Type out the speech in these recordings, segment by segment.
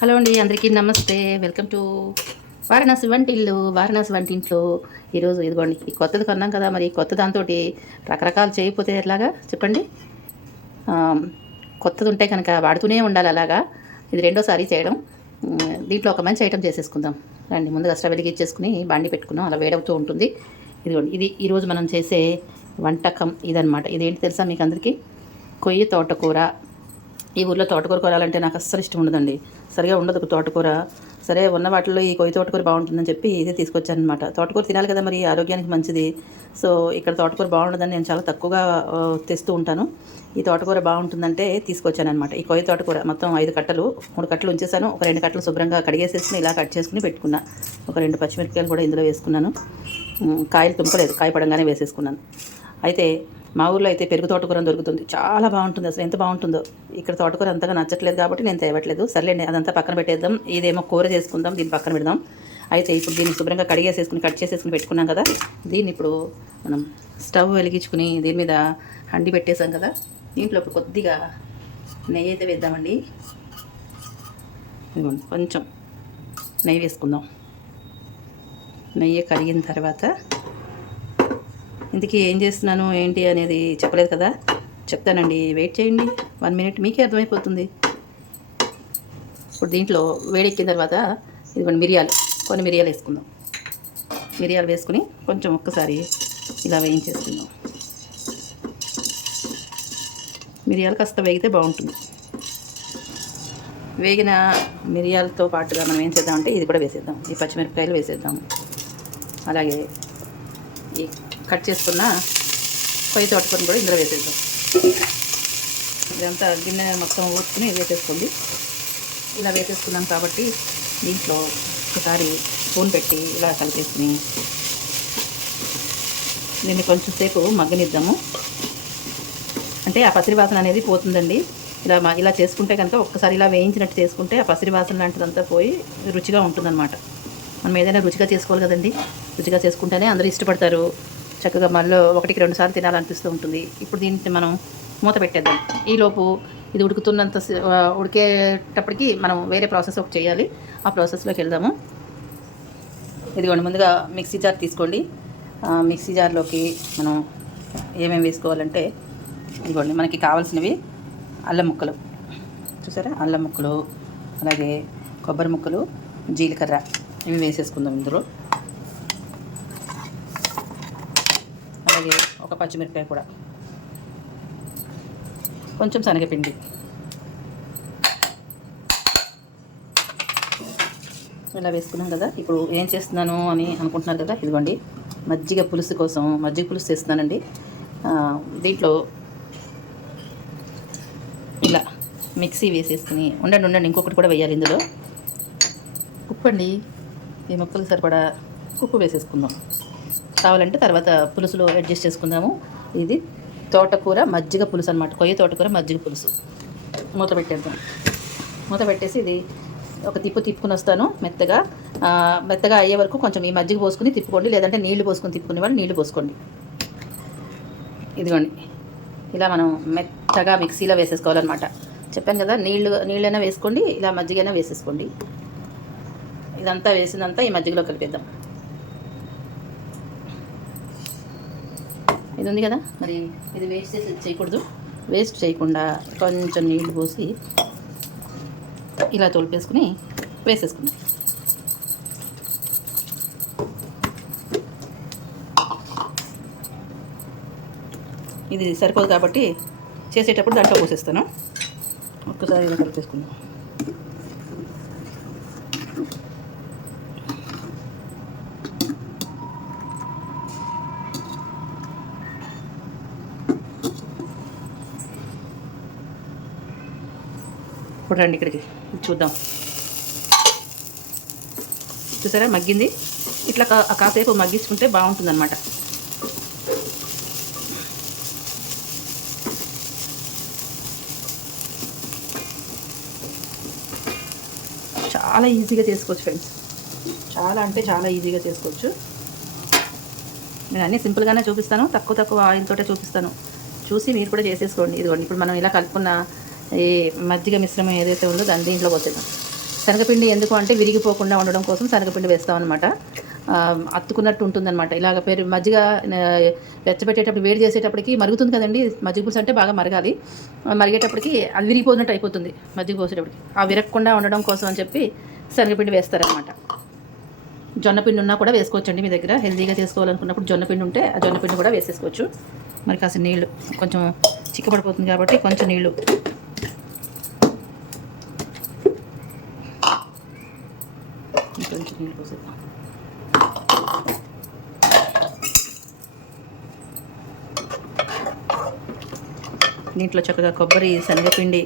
Hello అండి, అందరికీ నమస్తే. వెల్కమ్ టు వారణాసి వంటింట్లో. ఈరోజు ఇదిగోండి, ఈ కొత్తది కొన్నాం కదా, మరి కొత్త దాంతో రకరకాలు చేయకపోతే ఎలాగా చెప్పండి. ఆ, కొత్తది ఉంటే కనుక వాడుతూనే ఉండాలి అలాగా. ఇది రెండోసారి చేయడం. దీంట్లో ఒక మంచి ఐటెం చేసేసుకుందాం రండి. ముందుగా స్టవ్ వెలిగించేసుకుని బాండి పెట్టుకున్నాం, అలా వేడవుతూ ఉంటుంది. ఇదిగోండి, ఇది ఈరోజు మనం చేసే వంటకం ఇదనమాట. ఇదేంటి తెలుసా మీకు అందరికీ? కొయ్యి తోటకూర. ఈ ఊర్లో తోటకూర కొనాలంటే నాకు అస్సలు ఇష్టం ఉండదండి, సరిగా ఉండదు తోటకూర. సరే, ఉన్న వాటిల్లో ఈ కొయ్యి తోటకూర బాగుంటుందని చెప్పి ఇదే తీసుకొచ్చానమాట. తోటకూర తినాలి కదా, మరి ఆరోగ్యానికి మంచిది. సో ఇక్కడ తోటకూర బాగుండదని నేను చాలా తక్కువగా తెస్తూ ఉంటాను. ఈ తోటకూర బాగుంటుందంటే తీసుకొచ్చానమాట. ఈ కొయ్యి తోటకూర మొత్తం 5 కట్టలు, 3 కట్టలు ఉంచేసాను. ఒక 2 కట్టలు శుభ్రంగా కడిగేసేసుకుని ఇలా కట్ చేసుకుని పెట్టుకున్నా. ఒక 2 పచ్చిమిరపకాయలు కూడా ఇందులో వేసుకున్నాను. కాయలు తుంపలేదు, కాయ పడంగానే వేసేసుకున్నాను. అయితే మా ఊర్లో అయితే పెరుగు తోటకూర దొరుకుతుంది, చాలా బాగుంటుంది. అసలు ఎంత బాగుంటుందో. ఇక్కడ తోటకూర అంతగా నచ్చట్లేదు కాబట్టి నేను తేవట్లేదు. సర్లేండి, అదంతా పక్కన పెట్టేద్దాం. ఇదేమో కూర చేసుకుందాం, దీన్ని పక్కన పెడదాం. అయితే ఇప్పుడు దీన్ని శుభ్రంగా కడిగేసేసుకుని కట్ చేసేసుకుని పెట్టుకున్నాం కదా. దీన్ని ఇప్పుడు మనం స్టవ్ వెలిగించుకుని దీని మీద హండి పెట్టేసాం కదా. దీంట్లో ఇప్పుడు కొద్దిగా నెయ్యి అయితే వేద్దామండి. ఇదిగోండి, కొంచెం నెయ్యి వేసుకుందాం. నెయ్యి కరిగిన తర్వాత ఇందుకే ఏం చేస్తున్నాను ఏంటి అనేది చెప్పలేదు కదా, చెప్తానండి. వెయిట్ చేయండి, 1 మినిట్, మీకే అర్థమైపోతుంది. ఇప్పుడు దీంట్లో వేడెక్కిన తర్వాత ఇదిగోండి కొన్ని మిరియాలు వేసుకుందాం. మిరియాలు వేసుకుని కొంచెం ఒక్కసారి ఇలా వేయించేసుకుందాం. మిరియాలు కాస్త వేగితే బాగుంటుంది. వేగిన మిరియాలతో పాటుగా మనం ఏం చేద్దామంటే ఇది కూడా వేసేద్దాం. ఈ పచ్చిమిరపకాయలు వేసేద్దాం. అలాగే ఈ కట్ చేసుకున్న కొయ్యి తోటకూరని కూడా ఇందులో వేసేద్దాం. ఇదంతా గిన్నె మొత్తం ఊసుకుని వేసేసుకోండి. ఇలా వేసేసుకున్నాం కాబట్టి దీంట్లో ఒకసారి స్పూన్ పెట్టి ఇలా కలిపేసుకుని దీన్ని కొంచెం సేపు మగ్గనిద్దాము. అంటే ఆ పసిరి వాసన అనేది పోతుందండి. ఇలా చేసుకుంటే కనుక ఒక్కసారి ఇలా వేయించినట్టు చేసుకుంటే ఆ పసిరి వాసన లాంటిదంతా పోయి రుచిగా ఉంటుందన్నమాట. మనం ఏదైనా రుచిగా చేసుకోవాలి కదండి. రుచిగా చేసుకుంటేనే అందరూ ఇష్టపడతారు. చక్కగా మళ్ళీ 1-2 సార్లు తినాలనిపిస్తూ ఉంటుంది. ఇప్పుడు దీన్ని మనం మూత పెట్టేద్దాం. ఈలోపు ఇది ఉడికేటప్పటికి మనం వేరే ప్రాసెస్ ఒకటి చేయాలి. ఆ ప్రాసెస్లోకి వెళ్దాము. ఇదిగోండి, ముందుగా మిక్సీ జార్ తీసుకోండి. మిక్సీ జార్లోకి మనం ఏమేమి వేసుకోవాలంటే ఇదిగోండి, మనకి కావాల్సినవి అల్లం ముక్కలు చూసారా, అల్లం ముక్కలు, అలాగే కొబ్బరి ముక్కలు, జీలకర్ర, ఇవి వేసేసుకుందాం ఇందులో. అలాగే ఒక పచ్చిమిరపకాయ కూడా, కొంచెం శనగపిండి, ఇలా వేసుకున్నాం కదా. ఇప్పుడు ఏం చేస్తున్నాను అని అనుకుంటున్నారు కదా, ఇదిగోండి మజ్జిగ పులుసు కోసం మజ్జిగ పులుసు చేస్తున్నానండి. దీంట్లో ఇలా మిక్సీ వేసేసుకుని ఉండండి, ఇంకొకటి కూడా వేయాలి ఇందులో. ఉప్పు అండి, ఈ ముక్కలకు సరిపడా ఉప్పు వేసేసుకుందాం. కావాలంటే తర్వాత పులుసులో అడ్జస్ట్ చేసుకుందాము. ఇది తోటకూర మజ్జిగ పులుసు అనమాట, కొయ్య తోటకూర మజ్జిగ పులుసు. మూత పెట్టేద్దాం. మూత పెట్టేసి ఇది ఒక తిప్పుకుని వస్తాను. మెత్తగా అయ్యే వరకు కొంచెం ఈ మజ్జిగ పోసుకుని తిప్పుకోండి, లేదంటే నీళ్లు పోసుకొని తిప్పుకునే వాళ్ళు నీళ్లు పోసుకోండి. ఇదిగోండి, ఇలా మనం మెత్తగా మిక్సీలో వేసేసుకోవాలన్నమాట. చెప్పాను కదా, నీళ్ళైనా వేసుకోండి, ఇలా మజ్జిగైనా వేసేసుకోండి. ఇదంతా వేసిందంతా ఈ మజ్జిగలో కలిపేద్దాం. ఇది ఉంది కదా, మరి ఇది వేస్ట్ చేయకూడదు. వేస్ట్ చేయకుండా కొంచెం నీళ్లు పోసి ఇలా తొలిపేసుకుని వేసేసుకుందాం. ఇది సరిపోదు కాబట్టి చేసేటప్పుడు దాంట్లో పోసేస్తాను. ఒక్కసారి ఇలా కలిపేసుకుందాం. ఇప్పుడు రండి ఇక్కడికి చూద్దాం. చూసారా, మగ్గింది. ఇట్లా కాసేపు మగ్గించుకుంటే బాగుంటుంది అన్నమాట. చాలా ఈజీగా చేసుకోవచ్చు ఫ్రెండ్స్, చాలా అంటే చాలా ఈజీగా చేసుకోవచ్చు. నేను అన్నీ సింపుల్గానే చూపిస్తాను, తక్కువ ఆయిల్తోటే చూపిస్తాను. చూసి మీరు కూడా చేసేసుకోండి. ఇదిగోండి, ఇప్పుడు మనం ఇలా కలుపుకున్న ఈ మజ్జిగ మిశ్రమం ఏదైతే ఉందో దాన్ని దీంట్లో పోసేద్దాం. శనగపిండి ఎందుకు అంటే విరిగిపోకుండా ఉండడం కోసం శనగపిండి వేస్తాం అనమాట. అత్తుకున్నట్టు ఉంటుందన్నమాట. ఇలాగ మజ్జిగ వెచ్చబెట్టేటప్పుడు వేడి చేసేటప్పటికి మరుగుతుంది కదండి. మజ్జిగ పులుసు అంటే బాగా మరగాలి. మరిగేటప్పటికి అది విరిగిపోయినట్టు అయిపోతుంది మజ్జిగ పోసేటప్పటికి. ఆ విరగకుండా ఉండడం కోసం అని చెప్పి శనగపిండి వేస్తారనమాట. జొన్నపిండి ఉన్నా కూడా వేసుకోవచ్చండి. మీ దగ్గర హెల్తీగా చేసుకోవాలనుకున్నప్పుడు జొన్నపిండి ఉంటే ఆ జొన్నపిండి కూడా వేసేసుకోవచ్చు. మరి కాస్త నీళ్ళు కొంచెం చిక్కబడిపోతుంది కాబట్టి కొంచెం నీళ్ళు పోసేద్దాం. దీంట్లో చక్కగా కొబ్బరి, శనగపిండి,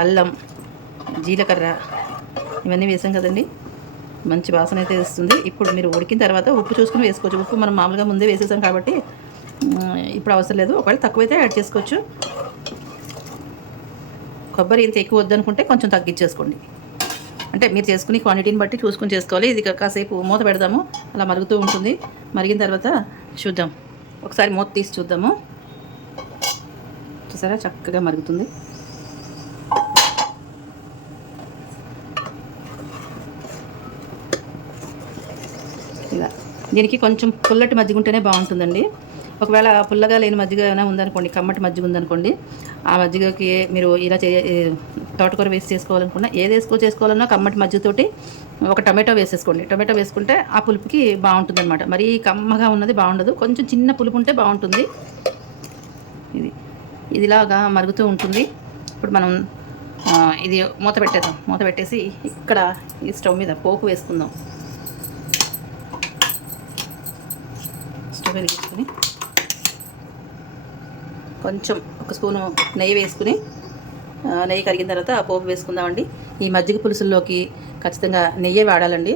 అల్లం, జీలకర్ర ఇవన్నీ వేసాం కదండి. మంచి వాసన అయితే వస్తుంది. ఇప్పుడు మీరు ఉడికిన తర్వాత ఉప్పు చూసుకుని వేసుకోవచ్చు. ఉప్పు మనం మామూలుగా ముందే వేసేసాం కాబట్టి ఇప్పుడు అవసరం లేదు. ఒకవేళ తక్కువైతే యాడ్ చేసుకోవచ్చు. కొబ్బరి ఇంత ఎక్కువ వద్దనుకుంటే కొంచెం తగ్గించేసుకోండి. అంటే మీరు చేసుకుని క్వాంటిటీని బట్టి చూసుకుని చేసుకోవాలి. ఇది కాసేపు మూత పెడదాము, అలా మరుగుతూ ఉంటుంది. మరిగిన తర్వాత చూద్దాం, ఒకసారి మూత తీసి చూద్దాము. చూసారా చక్కగా మరుగుతుంది. ఇలా దీనికి కొంచెం పుల్లటి మజ్జిగ ఉంటేనే బాగుంటుందండి. ఒకవేళ పుల్లగా లేని మజ్జిగ ఏమైనా ఉందనుకోండి, కమ్మటి మజ్జిగ ఉందనుకోండి, ఆ మజ్జిగకి మీరు ఇలా తోటకూర వేసి చేసుకోవాలనుకున్నా, ఏది చేసుకోవాలన్నా కమ్మటి మజ్జిగతోటి ఒక టమాటో వేసేసుకోండి. టమాటో వేసుకుంటే ఆ పులుపుకి బాగుంటుంది అనమాట. మరీ కమ్మగా ఉన్నది బాగుండదు, కొంచెం చిన్న పులుపు ఉంటే బాగుంటుంది. ఇదిలాగా మరుగుతూ ఉంటుంది. ఇప్పుడు మనం ఇది మూత పెట్టేద్దాం. మూత పెట్టేసి ఇక్కడ ఈ స్టవ్ మీద పోపు వేసుకుందాం. స్టవ్ వెలిగించుకొని కొంచెం ఒక స్పూను నెయ్యి వేసుకుని, నెయ్యి కరిగిన తర్వాత ఆ పోపు వేసుకుందామండి. ఈ మజ్జిగ పులుసుల్లోకి ఖచ్చితంగా నెయ్యే వాడాలండి.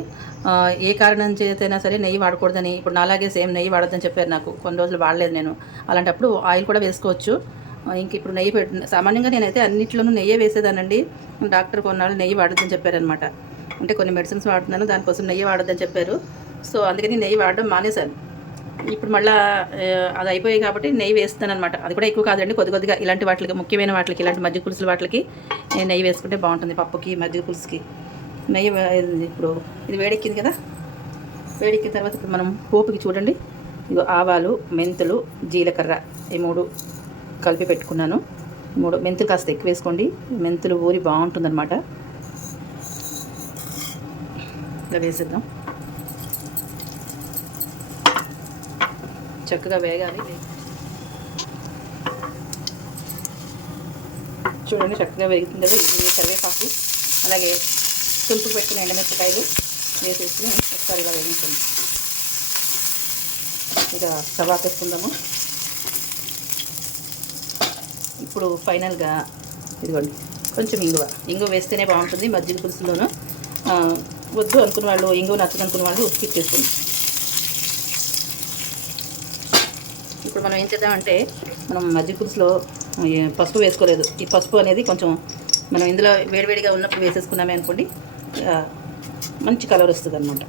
ఏ కారణం చేతైనా సరే నెయ్యి వాడకూడదని, ఇప్పుడు నాలాగే సేమ్ నెయ్యి వాడొద్దని చెప్పారు నాకు. కొన్ని రోజులు వాడలేదు నేను. అలాంటప్పుడు ఆయిల్ కూడా వేసుకోవచ్చు. ఇంక ఇప్పుడు నెయ్యి సామాన్యంగా నేనైతే అన్నింటిలోనూ నెయ్యే వేసేదానండి. డాక్టర్ కొన్నాళ్ళు నెయ్యి వాడొద్దని చెప్పారనమాట. అంటే కొన్ని మెడిసిన్స్ వాడుతున్నాను, దానికోసం నెయ్యి వాడొద్దని చెప్పారు. సో అందుకని నెయ్యి వాడడం మానేశాను. ఇప్పుడు మళ్ళీ అది అయిపోయాయి కాబట్టి నెయ్యి వేస్తాను అనమాట. అది కూడా ఎక్కువ కాదండి, కొద్దిగా ఇలాంటి వాటికి, ముఖ్యమైన వాటికి, ఇలాంటి మజ్జిగ పులుసుల వాటికి నెయ్యి వేసుకుంటే బాగుంటుంది. పప్పుకి, మజ్జిగ పులుసుకి నెయ్యి. ఇప్పుడు ఇది వేడెక్కింది కదా, వేడెక్కిన తర్వాత ఇప్పుడు మనం పోపుకి చూడండి, ఇదిగో ఆవాలు, మెంతులు, జీలకర్ర ఈ 3 కలిపి పెట్టుకున్నాను. 3 మెంతులు కాస్త ఎక్కువ వేసుకోండి, మెంతులు ఊరి బాగుంటుందన్నమాట. ఇలా వేసేద్దాం. చక్కగా వేగాలి. చూడండి చక్కగా వేగుతుంది కదా. ఇది కరివేపాకు, అలాగే తుంపుకు పెట్టుకుని ఎండమిరపకాయలు వేసేసుకుని ఒకసారి ఇలా వేయించండి. ఇక స్టవ్ ఆపేసుకుందాము. ఇప్పుడు ఫైనల్గా ఇదిగోండి కొంచెం ఇంగువ వేస్తేనే బాగుంటుంది మజ్జిగ పులుసులోను. వద్దు అనుకున్న వాళ్ళు, ఇంగువ నచ్చదు అనుకున్న వాళ్ళు స్కిప్ చేసుకోండి. ఇప్పుడు మనం ఏం చేద్దామంటే, మనం మజ్జిగ పులుసులో పసుపు వేసుకోలేదు. ఈ పసుపు అనేది కొంచెం మనం ఇందులో వేడివేడిగా ఉన్నప్పుడు వేసేసుకున్నామే అనుకోండి, మంచి కలర్ వస్తుంది అన్నమాట.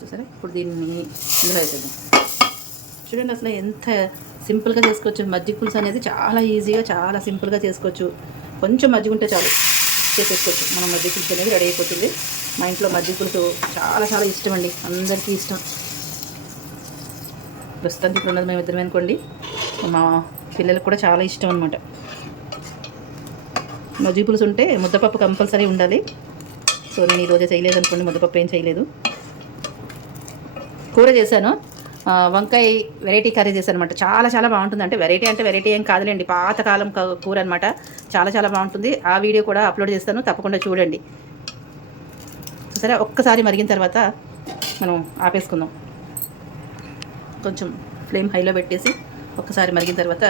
చూసారా, ఇప్పుడు దీన్ని ఇందులో వేసేద్దాం. చూడండి అసలు ఎంత సింపుల్గా చేసుకోవచ్చు. మజ్జిగ పులుసు అనేది చాలా ఈజీగా, చాలా సింపుల్గా చేసుకోవచ్చు. కొంచెం మజ్జిగ ఉంటే చాలు చేసేసుకోవచ్చు. మనం మజ్జిగ పులుసు అనేది రెడీ అయిపోతుంది. మా ఇంట్లో మజ్జిగ పులుసు చాలా చాలా ఇష్టం అండి, అందరికీ ఇష్టం. ప్రస్తుతానికి ఇప్పుడు ఉన్నది మేము ఇద్దరమే అనుకోండి, మా పిల్లలకు కూడా చాలా ఇష్టం అనమాట. మజ్జిగ పులుసు ఉంటే ముద్దపప్పు కంపల్సరీ ఉండాలి. సో నేను ఈరోజే చేయలేదు అనుకోండి, ముద్దపప్పు ఏం చేయలేదు. కూర చేశాను, వంకాయ వెరైటీ కర్రీ చేశాను అనమాట. చాలా చాలా బాగుంటుంది. అంటే వెరైటీ ఏం కాదులేండి, పాతకాలం కూర అనమాట. చాలా చాలా బాగుంటుంది. ఆ వీడియో కూడా అప్లోడ్ చేస్తాను, తప్పకుండా చూడండి. సరే, ఒక్కసారి మరిగిన తర్వాత మనం ఆపేసుకుందాం. కొంచెం ఫ్లేమ్ హైలో పెట్టేసి ఒక్కసారి మరిగిన తర్వాత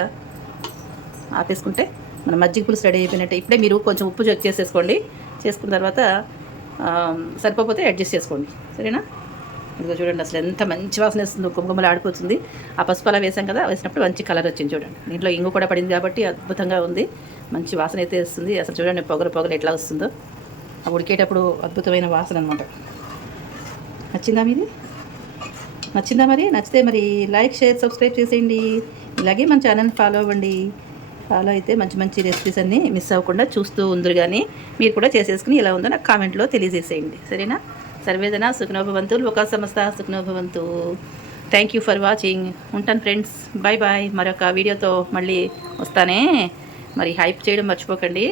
ఆపేసుకుంటే మన మజ్జిగ పులుసు రెడీ అయిపోయినట్టే. ఇప్పుడే మీరు కొంచెం ఉప్పు చెక్ చేసేసుకోండి. చేసుకున్న తర్వాత సరిపోతే అడ్జస్ట్ చేసుకోండి, సరేనా? ఇదిగో చూడండి అసలు ఎంత మంచి వాసన వేస్తుంది, గుమగుమలు ఆడిపోతుంది. ఆ పసుపు అలా వేసాం కదా, వేసినప్పుడు మంచి కలర్ వచ్చింది. చూడండి, దీంట్లో ఇంగు కూడా పడింది కాబట్టి అద్భుతంగా ఉంది. మంచి వాసన అయితే వస్తుంది. అసలు చూడండి పొగలు ఎట్లా వస్తుందో. ఆ ఉడికేటప్పుడు అద్భుతమైన వాసన అనమాట. నచ్చిందా మీది? నచ్చిందా? మరి నచ్చితే మరి లైక్, షేర్, సబ్స్క్రైబ్ చేసేయండి. ఇలాగే మన ఛానల్ని ఫాలో అవ్వండి. ఫాలో అయితే మంచి మంచి రెసిపీస్ అన్నీ మిస్ అవ్వకుండా చూస్తూ ఉందరు. కానీ మీరు కూడా చేసేసుకుని ఎలా ఉందో నాకు కామెంట్లో తెలియజేసేయండి. సరేనా? సర్వేదన సుఖనోభవంతు, లోకా సమస్త సుఖనోభవంతు. Thank you for watching. ఉంటాను ఫ్రెండ్స్, బాయ్ బాయ్. మరొక వీడియోతో మళ్ళీ వస్తానే. మరి హైప్ చేయడం మర్చిపోకండి.